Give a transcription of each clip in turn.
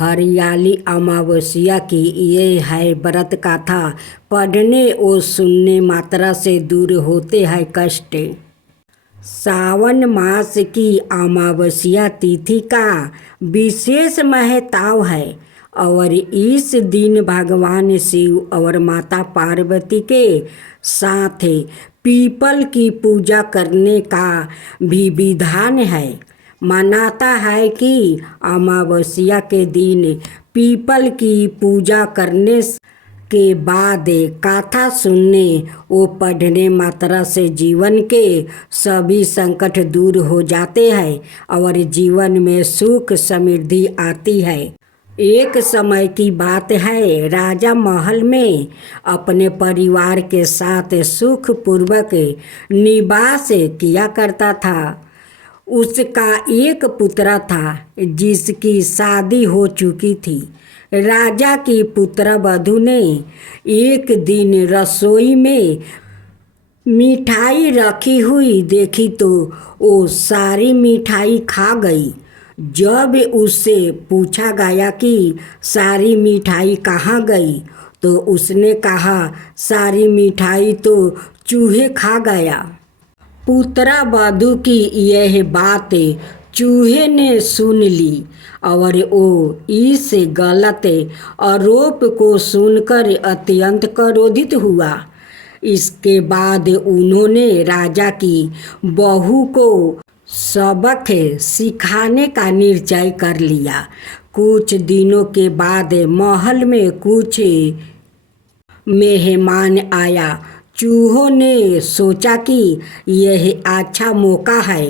हरियाली अमावस्या की ये है व्रत कथा। पढ़ने और सुनने मात्रा से दूर होते हैं कष्ट। सावन मास की अमावस्या तिथि का विशेष महत्व है और इस दिन भगवान शिव और माता पार्वती के साथ पीपल की पूजा करने का भी विधान है। मानता है कि अमावस्या के दिन पीपल की पूजा करने के बाद कथा सुनने और पढ़ने मात्रा से जीवन के सभी संकट दूर हो जाते हैं और जीवन में सुख समृद्धि आती है। एक समय की बात है, राजा महल में अपने परिवार के साथ सुखपूर्वक निवास किया करता था। उसका एक पुत्र था जिसकी शादी हो चुकी थी। राजा की पुत्रवधू ने एक दिन रसोई में मिठाई रखी हुई देखी तो वो सारी मिठाई खा गई। जब उससे पूछा गया कि सारी मिठाई कहाँ गई तो उसने कहा, सारी मिठाई तो चूहे खा गया। पुत्रवधू की यह बात चूहे ने सुन ली और वो इस गलत आरोप को सुनकर अत्यंत क्रोधित हुआ। इसके बाद उन्होंने राजा की बहू को सबक सिखाने का निश्चय कर लिया। कुछ दिनों के बाद महल में कुछ मेहमान आया। चूहों ने सोचा कि यह अच्छा मौका है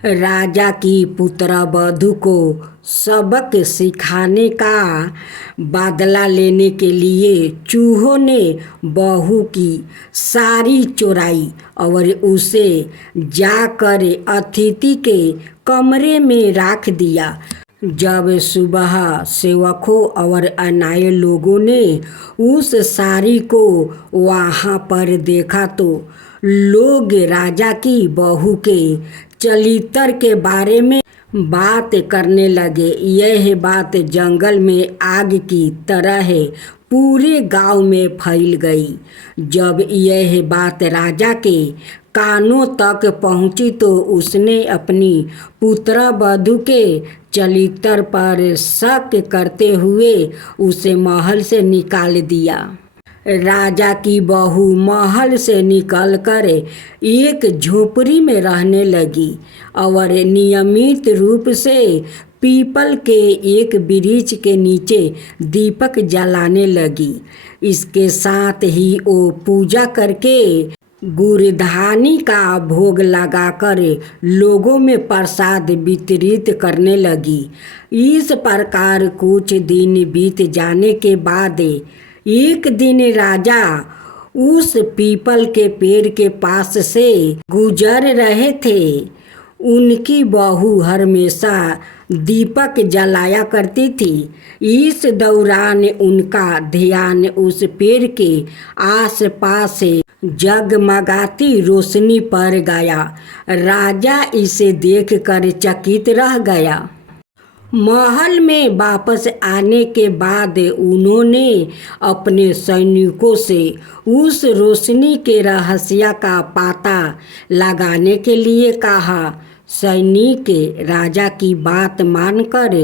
राजा की पुत्रवधू को सबक सिखाने का बदला लेने के लिए। चूहों ने बहू की साड़ी चुराई और उसे जाकर अतिथि के कमरे में रख दिया। जब सुबह सेवकों और अन्य लोगों ने उस साड़ी को वहाँ पर देखा तो लोग राजा की बहू के चरित्र के बारे में बात करने लगे। यह बात जंगल में आग की तरह पूरे गांव में फैल गई। जब यह बात राजा के कानों तक पहुंची तो उसने अपनी पुत्रवधू के चरित्र पर शक करते हुए उसे महल से निकाल दिया। राजा की बहू महल से निकलकर एक झोपड़ी में रहने लगी और नियमित रूप से पीपल के एक वृक्ष के नीचे दीपक जलाने लगी। इसके साथ ही वो पूजा करके गुरधानी का भोग लगाकर लोगों में प्रसाद वितरित करने लगी। इस प्रकार कुछ दिन बीत जाने के बाद एक दिन राजा उस पीपल के पेड़ के पास से गुजर रहे थे। उनकी बहू हमेशा दीपक जलाया करती थी। इस दौरान उनका ध्यान उस पेड़ के आसपास जगमगाती रोशनी पर गया। राजा इसे देखकर चकित रह गया। महल में वापस आने के बाद उन्होंने अपने सैनिकों से उस रोशनी के रहस्य का पता लगाने के लिए कहा। सैनिक राजा की बात मानकर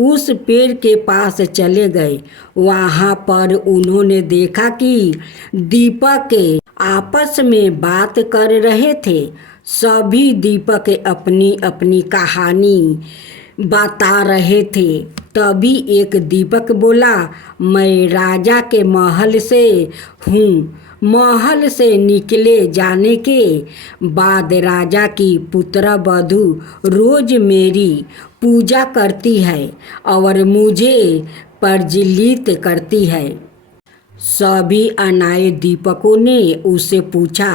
उस पेड़ के पास चले गए। वहाँ पर उन्होंने देखा कि दीपक आपस में बात कर रहे थे। सभी दीपक अपनी अपनी कहानी बता रहे थे। तभी एक दीपक बोला, मैं राजा के महल से हूँ। महल से निकले जाने के बाद राजा की पुत्रवधू रोज मेरी पूजा करती है और मुझे प्रज्वलित करती है। सभी अन्य दीपकों ने उससे पूछा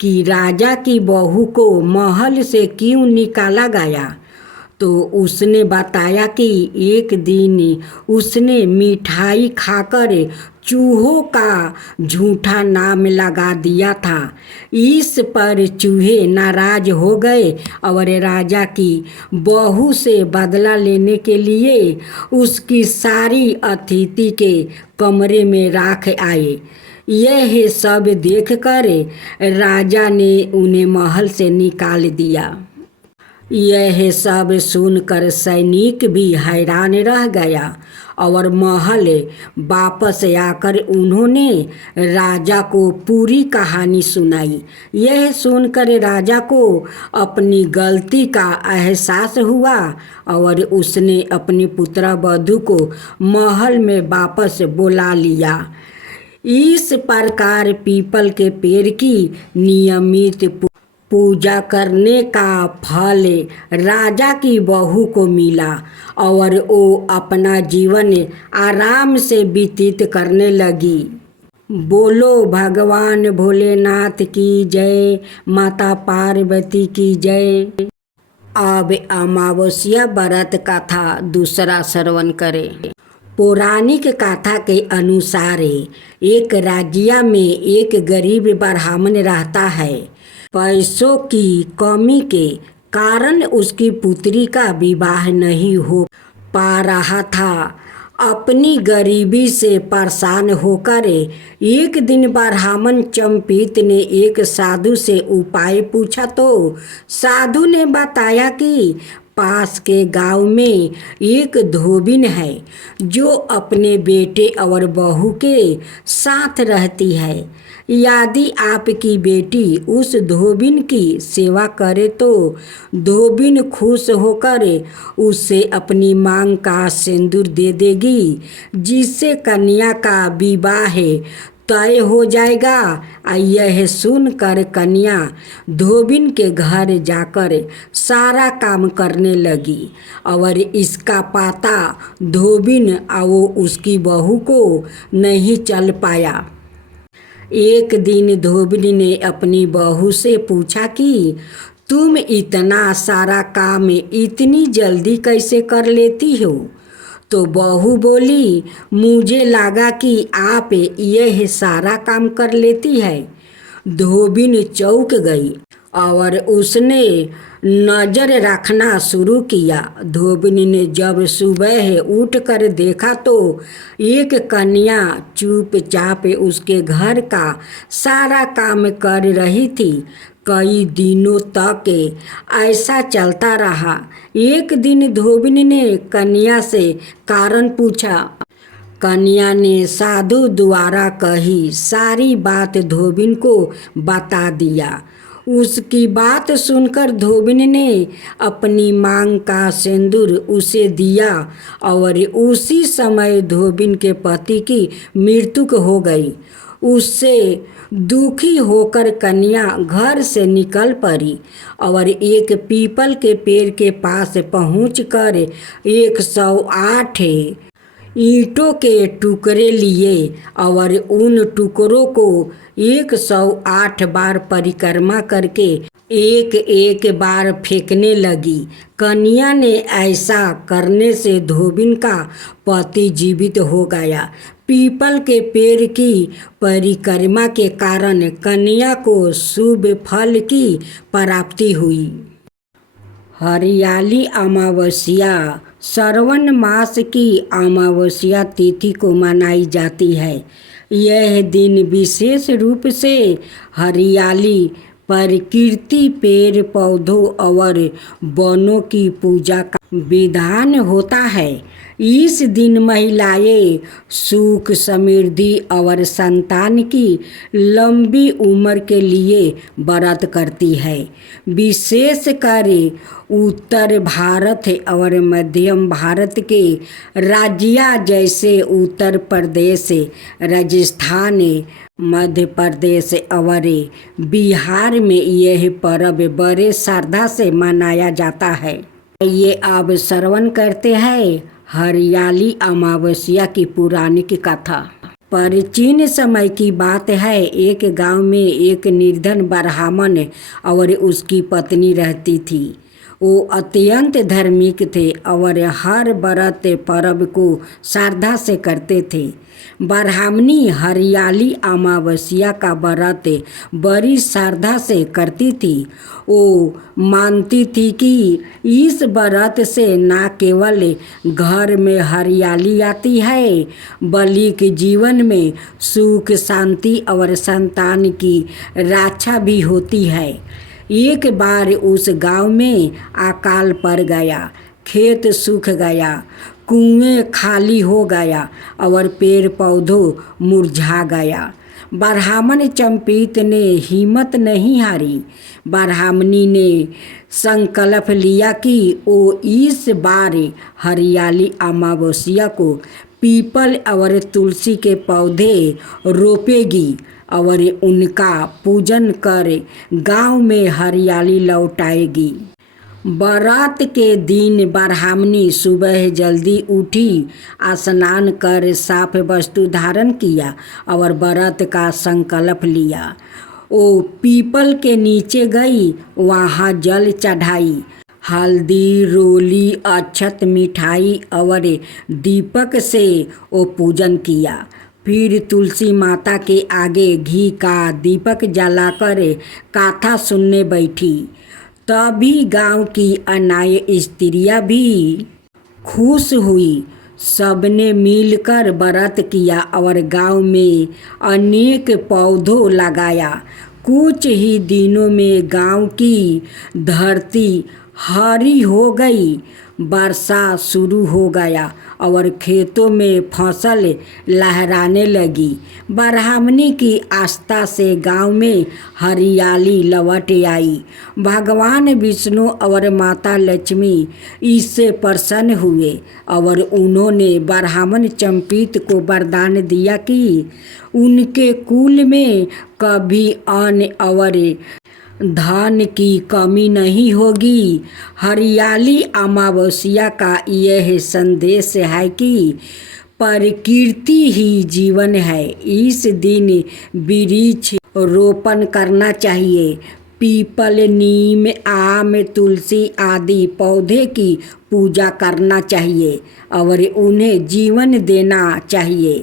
कि राजा की बहू को महल से क्यों निकाला गया। तो उसने बताया कि एक दिन उसने मिठाई खाकर चूहों का झूठा नाम लगा दिया था। इस पर चूहे नाराज हो गए और राजा की बहू से बदला लेने के लिए उसकी सारी अतिथि के कमरे में राख आए। यह सब देखकर राजा ने उन्हें महल से निकाल दिया। यह सब सुनकर सैनिक भी हैरान रह गया और महल वापस आकर उन्होंने राजा को पूरी कहानी सुनाई। यह सुनकर राजा को अपनी गलती का एहसास हुआ और उसने अपनी पुत्रवधू को महल में वापस बुला लिया। इस प्रकार पीपल के पेड़ की नियमित पूजा करने का फल राजा की बहू को मिला और वो अपना जीवन आराम से व्यतीत करने लगी। बोलो भगवान भोलेनाथ की जय, माता पार्वती की जय। अब अमावस्या व्रत कथा दूसरा श्रवण करें। पौराणिक कथा के अनुसार एक राज्य में एक गरीब ब्राह्मण रहता है। पैसों की कमी के कारण उसकी पुत्री का विवाह नहीं हो पा रहा था। अपनी गरीबी से परेशान होकर एक दिन ब्राह्मण चंपित ने एक साधु से उपाय पूछा तो साधु ने बताया कि पास के गांव में एक धोबिन है जो अपने बेटे और बहू के साथ रहती है। यदि आपकी बेटी उस धोबिन की सेवा करे तो धोबिन खुश होकर उससे अपनी मांग का सिंदूर दे देगी, जिससे कन्या का विवाह तय हो जाएगा। यह सुनकर कन्या धोबिन के घर जाकर सारा काम करने लगी और इसका पता धोबिन और उसकी बहू को नहीं चल पाया। एक दिन धोबिन ने अपनी बहू से पूछा कि तुम इतना सारा काम इतनी जल्दी कैसे कर लेती हो? तो बहू बोली, मुझे लगा कि आप यह सारा काम कर लेती है। धोबिन चौंक गई और उसने नज़र रखना शुरू किया। धोबिन ने जब सुबह उठकर देखा तो एक कन्या चुपचाप उसके घर का सारा काम कर रही थी। कई दिनों तक ऐसा चलता रहा। एक दिन धोबिन ने कन्या से कारण पूछा। कन्या ने साधु द्वारा कही सारी बात धोबिन को बता दिया। उसकी बात सुनकर धोबिन ने अपनी मांग का सिंदूर उसे दिया और उसी समय धोबिन के पति की मृत्यु हो गई। उससे दुखी होकर कन्या घर से निकल पड़ी और एक पीपल के पेड़ के पास पहुंचकर 108 ईंटों के टुकड़े लिए और उन टुकड़ों को 108 बार परिक्रमा करके एक एक बार फेंकने लगी। कन्या ने ऐसा करने से धोबिन का पति जीवित हो गया। पीपल के पेड़ की परिक्रमा के कारण कन्या को शुभ फल की प्राप्ति हुई। हरियाली अमावस्या श्रावण मास की अमावस्या तिथि को मनाई जाती है। यह दिन विशेष रूप से हरियाली, प्रकृति, पेड़ पौधों और वनों की पूजा का विधान होता है। इस दिन महिलाएं सुख, समृद्धि और संतान की लंबी उम्र के लिए व्रत करती है। विशेषकर उत्तर भारत और मध्य भारत के राज्य जैसे उत्तर प्रदेश, राजस्थान, मध्य प्रदेश और बिहार में यह पर्व बड़े श्रद्धा से मनाया जाता है। ये अब श्रवण करते हैं हरियाली अमावस्या की पौराणिक कथा। प्राचीन समय की बात है। एक गांव में एक निर्धन ब्राह्मण और उसकी पत्नी रहती थी। वो अत्यंत धार्मिक थे और हर व्रत पर्व को श्रद्धा से करते थे। ब्राह्मणी हरियाली अमावस्या का व्रत बड़ी श्रद्धा से करती थी। वो मानती थी कि इस व्रत से न केवल घर में हरियाली आती है बल्कि जीवन में सुख शांति और संतान की रक्षा भी होती है। एक बार उस गांव में अकाल पड़ गया, खेत सूख गया, कुएं खाली हो गया और पेड़ पौधों मुरझा गया। ब्राह्मण चंपित ने हिम्मत नहीं हारी। ब्राह्मणी ने संकल्प लिया कि वो इस बार हरियाली अमावस्या को पीपल और तुलसी के पौधे रोपेगी और उनका पूजन कर गांव में हरियाली लौटाएगी। बारात के दिन ब्राह्मणी सुबह जल्दी उठी, स्नान कर साफ वस्त्र धारण किया और व्रत का संकल्प लिया। वो पीपल के नीचे गई, वहाँ जल चढ़ाई, हल्दी रोली अक्षत मिठाई और दीपक से वो पूजन किया। फिर तुलसी माता के आगे घी का दीपक जलाकर कथा सुनने बैठी। तभी गांव की अन्य स्त्रियां भी खुश हुई। सबने मिलकर व्रत किया और गांव में अनेक पौधों लगाया। कुछ ही दिनों में गांव की धरती हरी हो गई, वर्षा शुरू हो गया और खेतों में फसल लहराने लगी। ब्राह्मणी की आस्था से गांव में हरियाली लौट आई। भगवान विष्णु और माता लक्ष्मी इससे प्रसन्न हुए और उन्होंने ब्राह्मण चंपित को वरदान दिया कि उनके कुल में कभी अन्न और धन की कमी नहीं होगी। हरियाली अमावस्या का यह संदेश है कि प्रकृति ही जीवन है। इस दिन वृक्ष रोपण करना चाहिए। पीपल नीम आम तुलसी आदि पौधे की पूजा करना चाहिए और उन्हें जीवन देना चाहिए।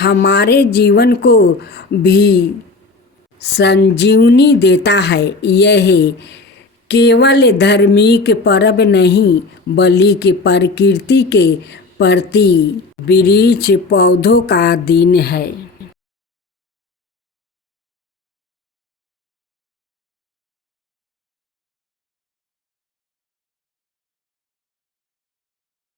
हमारे जीवन को भी संजीवनी देता है। यह केवल धार्मिक पर्व नहीं बल्कि प्रकृति के प्रति वृक्ष पौधों का दिन है।